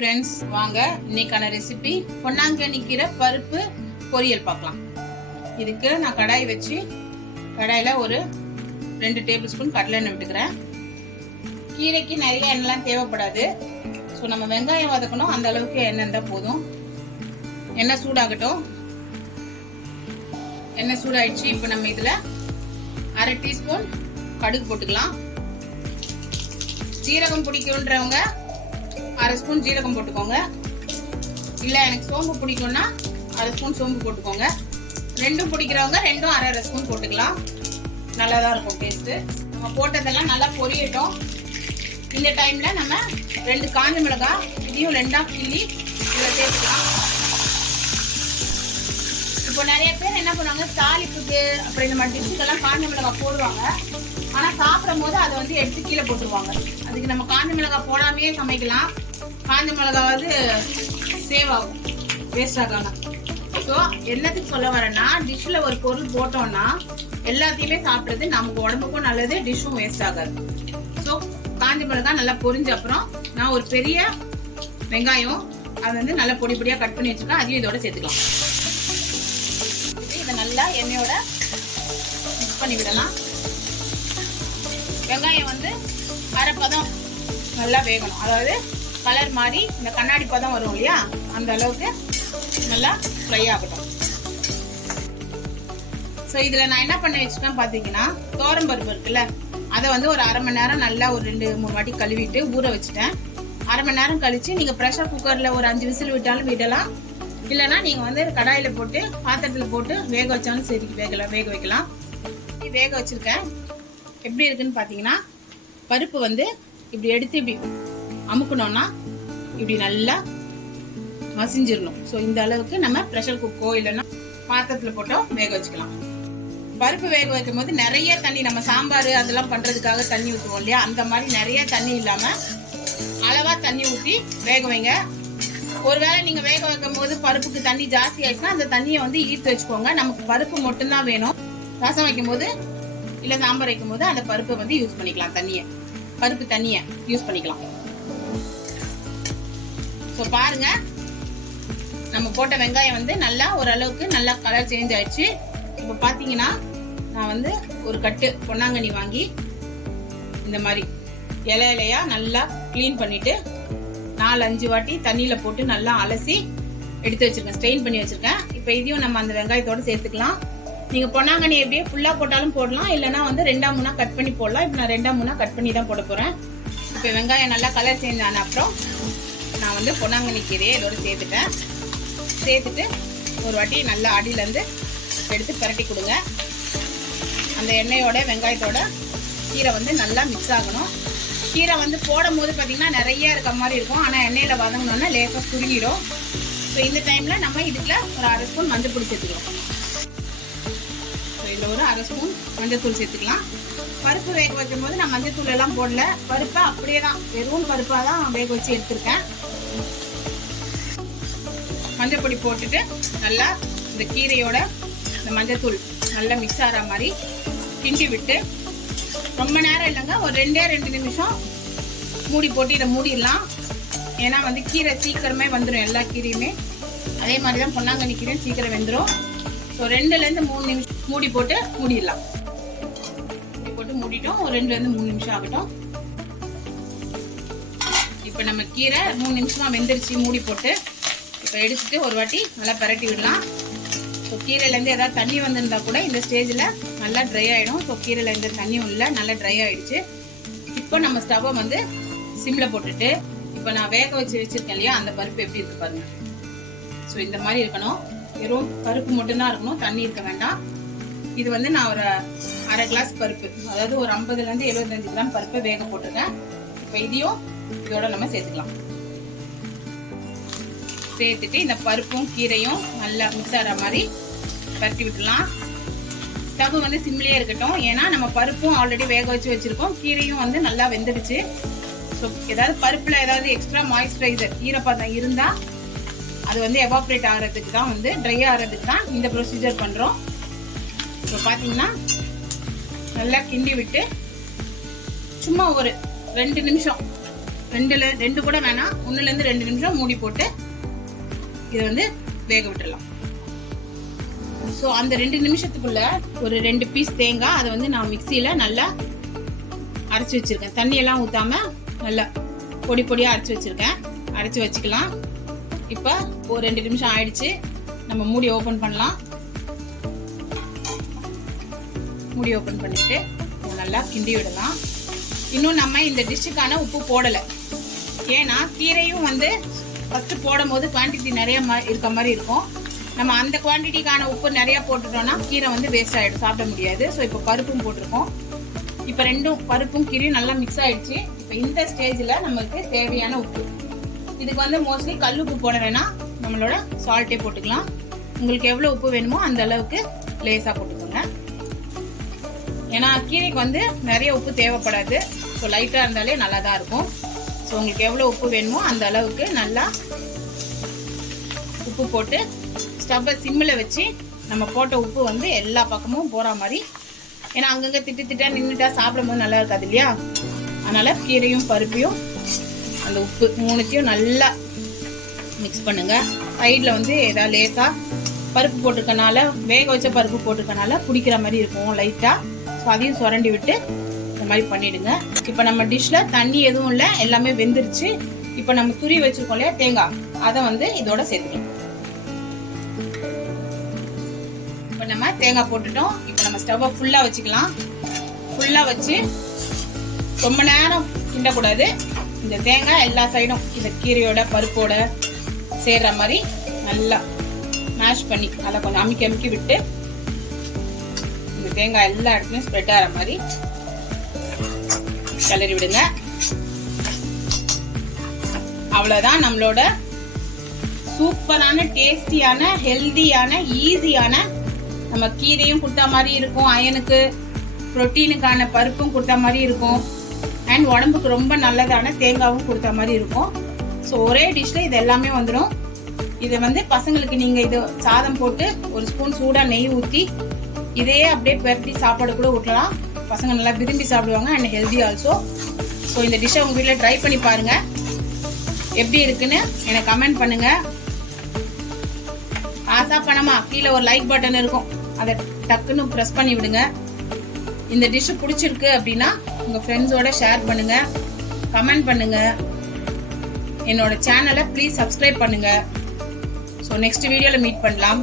Friends, வாங்க இன்னைக்கான recipe பொன்னாங்கண்ணி கீரை பருப்பு பொரியல் பார்க்கலாம். இதுக்கு நான் கடாய் வச்சு கடாயில் ஒரு 2 டேபிள் ஸ்பூன் கடலை எண்ணெய் விட்டுக்கிறேன். கீரைக்கு நிறைய எண்ணெய்லாம் தேவைப்படாது. ஸோ நம்ம வெங்காயம் வதக்கணும், அந்த அளவுக்கு எண்ணெய் இருந்தால் போதும். எண்ணெய் சூடாகட்டும். எண்ணெய் சூடாயிடுச்சு. இப்போ நம்ம இதில் 1/2 டீஸ்பூன் கடுகு போட்டுக்கலாம். ஜீரகம் பிடிக்குன்றவங்க 1/2 ஸ்பூன் ஜீரகம் போட்டுக்கோங்க. இல்லை எனக்கு சோம்பு பிடிக்கும்னா 1/2 ஸ்பூன் சோம்பு போட்டுக்கோங்க. ரெண்டும் பிடிக்கிறவங்க 2ம் 1/2 ஸ்பூன் போட்டுக்கலாம். நல்லா தான் இருக்கும் டேஸ்ட்டு. நம்ம போட்டதெல்லாம் நல்லா பொரியட்டும். இந்த டைமில் நம்ம 2 காஞ்ச மிளகாய் இதையும் 2ஆக கிள்ளி இதில் சேர்த்துக்கலாம். இப்போ நிறைய பேர் என்ன பண்ணுவாங்க, தாளிப்புக்கு அப்புறம் இந்த மாதிரி டிஷ்ஷுக்கெல்லாம் காஞ்ச மிளகாய் போடுவாங்க. ஆனால் சாப்பிடும் போது அதை வந்து எடுத்து கீழே போட்டுருவாங்க. அதுக்கு நம்ம காஞ்ச மிளகாய் போடாமையே சமைக்கலாம். காஞ்ச மிளகாவது சேவ் ஆகும், வேஸ்ட் ஆகாம. ஸோ எல்லாத்துக்கும் சொல்ல வரேன்னா, டிஷ்ஷில் ஒரு பொருள் போட்டோம்னா எல்லாத்தையுமே சாப்பிட்றது நமக்கு உடம்புக்கும் நல்லது, டிஷ்ஷும் வேஸ்ட் ஆகாது. ஸோ காஞ்ச மிளகாய் நல்லா பொரிஞ்ச அப்புறம் நான் ஒரு பெரிய வெங்காயம் அதை வந்து நல்லா பொடி பொடியாக கட் பண்ணி வச்சுருக்கேன். அதையும் இதோட சேர்த்துக்கலாம். இதை நல்லா எண்ணெயோட மிக்ஸ் பண்ணி விடலாம். வெங்காயம் வந்து அரை பதம் நல்லா வேகணும். அதாவது கலர் மாதிரி இந்த கண்ணாடி பதம் வரும் இல்லையா, அந்த அளவுக்கு நல்லா ஃப்ரை ஆகட்டும். ஸோ இதில் நான் என்ன பண்ணி வச்சுட்டேன் பார்த்தீங்கன்னா, பருப்பு இருக்குல்ல, அதை வந்து ஒரு 1/2 மணி நேரம் நல்லா ஒரு 2-3 வாட்டி கழுவிட்டு ஊற வச்சுட்டேன். 1/2 மணி நேரம் கழிச்சு நீங்கள் ப்ரெஷர் குக்கரில் ஒரு 5 விசில் விட்டாலும் விடலாம். இல்லைனா நீங்கள் வந்து கடாயில் போட்டு பாத்திரத்தில் போட்டு வேக வச்சாலும் சரி, வேக வைக்கலாம். வேக வச்சுருக்கேன். எப்படி இருக்குன்னு பார்த்தீங்கன்னா, பருப்பு வந்து இப்படி எடுத்து இப்படி அமுக்கணும்னா இப்படி நல்லா மசிஞ்சிடணும். ஸோ இந்த அளவுக்கு நம்ம ப்ரெஷர் குக்கோ இல்லைன்னா பாத்திரத்தில் போட்டோ வேக வச்சுக்கலாம். பருப்பு வேக வைக்கும் போது நிறைய தண்ணி, நம்ம சாம்பார் அதெல்லாம் பண்ணுறதுக்காக தண்ணி ஊற்றுவோம் இல்லையா, அந்த மாதிரி நிறைய தண்ணி இல்லாமல் அளவாக தண்ணி ஊற்றி வேக வைங்க. ஒருவேளை நீங்கள் வேக வைக்கும் போது பருப்புக்கு தண்ணி ஜாஸ்தி ஆயிடுச்சுன்னா அந்த தண்ணியை வந்து ஈர்த்து வச்சுக்கோங்க. நமக்கு பருப்பு மட்டும்தான் வேணும். ரசம் வைக்கும் போது இல்லை சாம்பார் வைக்கும் போது அந்த பருப்பை வந்து யூஸ் பண்ணிக்கலாம். பருப்பு தண்ணியை யூஸ் பண்ணிக்கலாம். ஸோ பாருங்க, நம்ம போட்ட வெங்காயம் வந்து நல்லா ஓரளவுக்கு நல்லா கலர் சேஞ்ச் ஆயிடுச்சு. இப்போ பார்த்தீங்கன்னா, நான் வந்து ஒரு கட்டு பொன்னாங்கண்ணி வாங்கி இந்த மாதிரி இலையா நல்லா க்ளீன் பண்ணிட்டு 4-5 வாட்டி தண்ணியில் போட்டு நல்லா அலசி எடுத்து வச்சிருக்கேன், ஸ்ட்ரெயின் பண்ணி வச்சிருக்கேன். இப்போ இதையும் நம்ம அந்த வெங்காயத்தோடு சேர்த்துக்கலாம். நீங்கள் பொன்னாங்கண்ணி எப்படியே ஃபுல்லாக போட்டாலும் போடலாம், இல்லைனா வந்து 2-3 கட் பண்ணி போடலாம். இப்போ நான் 2-3 கட் பண்ணி தான் போட போகிறேன். இப்போ வெங்காயம் நல்லா கலர் சேஞ்ச் ஆன அப்புறம் நான் வந்து பொன்னாங்கண்ணி கீரையை இதோட சேர்த்துட்டு ஒரு வாட்டி நல்லா அடியிலேருந்து எடுத்து பரட்டி கொடுங்க. அந்த எண்ணெயோட வெங்காயத்தோட கீரை வந்து நல்லா மிக்ஸ் ஆகணும். கீரை வந்து போடும் போது பார்த்தீங்கன்னா நிறைய இருக்க மாதிரி இருக்கும், ஆனால் எண்ணெயில் வதங்கினோன்னா லேசாக சுருங்கிடும். ஸோ இந்த டைமில் நம்ம இதுக்குள்ள ஒரு 1/2 ஸ்பூன் மஞ்சள் பொடி சேர்த்துக்கலாம். இதில் ஒரு 1/2 ஸ்பூன் மஞ்சள் தூள் சேர்த்துக்கலாம். பருப்பு வேக வைக்கும் போது நான் மஞ்சள் தூள் எல்லாம் போடல, பருப்பை அப்படியே தான் வெறும் பருப்பாக தான் வேக வச்சு எடுத்துருக்கேன். மஞ்சள் பொடி போட்டுட்டு நல்லா இந்த கீரையோட இந்த மஞ்சள் தூள் நல்லா மிக்ஸ் ஆகிற மாதிரி கிண்டி விட்டு ரொம்ப நேரம் இல்லைங்க, ஒரு 2 நிமிஷம் மூடி போட்டு இதை மூடிடலாம். ஏன்னா வந்து கீரை சீக்கிரமே வந்துடும், எல்லா கீரையுமே. அதே மாதிரி தான் பொன்னாங்கண்ணி கீரையும் சீக்கிரம் வெந்துடும். ஸோ 2-3 நிமிஷம் மூடி போட்டு மூடிடலாம். மூடிட்டோம். ஒரு 2-3 நிமிஷம் ஆகட்டும். இப்போ நம்ம கீரை 3 நிமிஷமா வெந்துருச்சு மூடி போட்டு. இப்போ எடுத்துட்டு ஒரு வாட்டி நல்லா பரட்டி விடலாம். ஸோ கீரையிலேருந்து ஏதாவது தண்ணி வந்திருந்தா கூட இந்த ஸ்டேஜில் நல்லா ட்ரை ஆகிடும். ஸோ கீரையில் எந்த தண்ணியும் இல்லை, நல்லா ட்ரை ஆகிடுச்சு. இப்போ நம்ம ஸ்டவ்வை வந்து சிம்மில் போட்டுட்டு, இப்போ நான் வேக வச்சிருக்கேன் இல்லையா, அந்த பருப்பு எப்படி இருக்கு பாருங்க. ஸோ இந்த மாதிரி இருக்கணும். வெறும் பருப்பு மட்டும்தான் இருக்கணும், தண்ணி இருக்க வேண்டாம். இது வந்து நான் ஒரு 1/2 கிளாஸ் பருப்பு, அதாவது ஒரு 50-75 கிராம் பருப்பை வேக போட்டிருக்கேன். இப்போ இதையும் இதோட நம்ம சேர்த்துக்கலாம். சேர்த்துட்டு இந்த பருப்பும் கீரையும் நல்லா மிக்ஸ் ஆகிற மாதிரி பரட்டி விட்டுலாம். ஸ்டவ் வந்து சிம்லேயே இருக்கட்டும், ஏன்னா நம்ம பருப்பும் ஆல்ரெடி வேக வச்சிருக்கோம், கீரையும் வந்து நல்லா வெந்துடுச்சு. ஸோ ஏதாவது பருப்பில் ஏதாவது எக்ஸ்ட்ரா மாய்ஸ்சரைசர் ஈரப்பதம் இருந்தால் அது வந்து எவாப்ரேட் ஆகிறதுக்கு தான், வந்து ட்ரை ஆகிறதுக்கு தான் இந்த ப்ரொசீஜர் பண்ணுறோம். ஸோ பார்த்தீங்கன்னா நல்லா கிண்டி விட்டு சும்மா ஒரு 2 நிமிஷம் ரெண்டு கூட வேணாம், 1லேருந்து 2 நிமிஷம் மூடி போட்டு இதை வந்து வேக விட்டுடலாம். ஸோ அந்த 2 நிமிஷத்துக்குள்ள ஒரு 2 பீஸ் தேங்காய் அதை வந்து நான் மிக்சியில நல்லா அரைச்சி வச்சிருக்கேன். தண்ணியெல்லாம் ஊத்தாம நல்லா பொடி பொடியா அரைச்சி வச்சிருக்கேன். அரைச்சி வச்சுக்கலாம். இப்போ ஒரு 2 நிமிஷம் ஆயிடுச்சு. நம்ம மூடி ஓபன் பண்ணலாம். மூடி ஓபன் பண்ணிட்டு நல்லா கிண்டி விடலாம். இன்னும் நம்ம இந்த டிஷ்ஷுக்கான உப்பு போடலை. ஏன்னா கீரையும் வந்து ஃபர்ஸ்ட் போடும் போது குவான்டிட்டி நிறைய இருக்க மாதிரி இருக்கும். நம்ம அந்த குவான்டிட்டிக்கான உப்பு நிறைய போட்டுட்டோம்னா கீரை வந்து வேஸ்ட் ஆகிடும், சாப்பிட முடியாது. ஸோ இப்போ பருப்பும் போட்டிருக்கோம். இப்போ ரெண்டும் பருப்பும் கீரையும் நல்லா மிக்ஸ் ஆயிடுச்சு. இப்போ இந்த ஸ்டேஜில் நம்மளுக்கு தேவையான உப்பு, இதுக்கு வந்து மோஸ்ட்லி கல் உப்பு போட வேணாம், நம்மளோட சால்ட்டே போட்டுக்கலாம். உங்களுக்கு எவ்வளோ உப்பு வேணுமோ அந்த அளவுக்கு லேசாக போட்டுக்கோங்க. ஏன்னா கீரைக்கு வந்து நிறைய உப்பு தேவைப்படாது. ஸோ லைட்டாக இருந்தாலே நல்லா தான் இருக்கும். ஸோ உங்களுக்கு எவ்வளோ உப்பு வேணுமோ அந்த அளவுக்கு நல்லா உப்பு போட்டு ஸ்டவ்வை சிம்மில் வச்சு நம்ம போட்ட உப்பு வந்து எல்லா பக்கமும் போகிற மாதிரி, ஏன்னா அங்கங்கே திட்டா நின்றுட்டா சாப்பிடும்போது நல்லா இருக்காது இல்லையா? அதனால் கீரையும் பருப்பையும் அந்த உப்பு 3த்தையும் நல்லா மிக்ஸ் பண்ணுங்க. சைடில் வந்து ஏதாவது லேசாக பருப்பு போட்டிருக்கனால, வேக வச்ச பருப்பு போட்டிருக்கனால பிடிக்கிற மாதிரி இருக்கும் லைட்டாக. ஸோ அதையும் சுரண்டி விட்டு இந்த மாதிரி பண்ணிடுங்க. இப்போ நம்ம டிஷ்ல தண்ணி எதுவும் இல்லை, எல்லாமே வெந்துருச்சு. இப்போ நம்ம துரி வச்சிருக்கோம் இல்லையா தேங்காய், அதை வந்து இதோட சேர்த்துக்கலாம். இப்போ நம்ம தேங்காய் போட்டுட்டோம். இப்போ நம்ம ஸ்டவ்வை ஃபுல்லாக வச்சுக்கலாம். ஃபுல்லாக வச்சு ரொம்ப நேரம் கிண்டக்கூடாது. இந்த தேங்காய் எல்லா சைடும் இந்த கீரையோட பருப்போட சேர்ற மாதிரி நல்லா மேஷ் பண்ணி அதை கொஞ்சம் அமுக்கி விட்டு இந்த தேங்காய் எல்லா இடத்துலையும் ஸ்ப்ரெட் ஆகிற மாதிரி கிளறி விடுங்க. அவ்வளவுதான், நம்மளோட சூப்பரான டேஸ்டியான ஹெல்தியான ஈஸியான, நம்ம கீரையும் கொடுத்த மாதிரி இருக்கும், அயனுக்கு புரோட்டீனுக்கான பருப்பும் கொடுத்த மாதிரி இருக்கும், அண்ட் உடம்புக்கு ரொம்ப நல்லதான தேங்காவும் கொடுத்த மாதிரி இருக்கும். ஸோ ஒரே டிஷ்ல இது எல்லாமே வந்துடும். இதை வந்து பசங்களுக்கு நீங்க இது சாதம் போட்டு ஒரு ஸ்பூன் சூடா நெய் ஊற்றி இதையே அப்படியே பெரட்டி சாப்பாடு கூட ஊட்டலாம். பசங்க நல்லா விரும்பி சாப்பிடுவாங்க அண்ட் ஹெல்தி ஆல்சோ. ஸோ இந்த டிஷ்ஷை உங்க வீட்டில் ட்ரை பண்ணி பாருங்க, எப்படி இருக்குன்னு எனக்கு கமெண்ட் பண்ணுங்க. ஆசா பணமா கீழே ஒரு லைக் பட்டன் இருக்கும், அதை டக்குன்னு ப்ரெஸ் பண்ணி விடுங்க. இந்த டிஷ் பிடிச்சிருக்கு அப்படின்னா உங்க ஃப்ரெண்ட்ஸோட ஷேர் பண்ணுங்க, கமெண்ட் பண்ணுங்க. என்னோட சேனலை ப்ளீஸ் சப்ஸ்கிரைப் பண்ணுங்க. ஸோ நெக்ஸ்ட் வீடியோவில் மீட் பண்ணலாம்.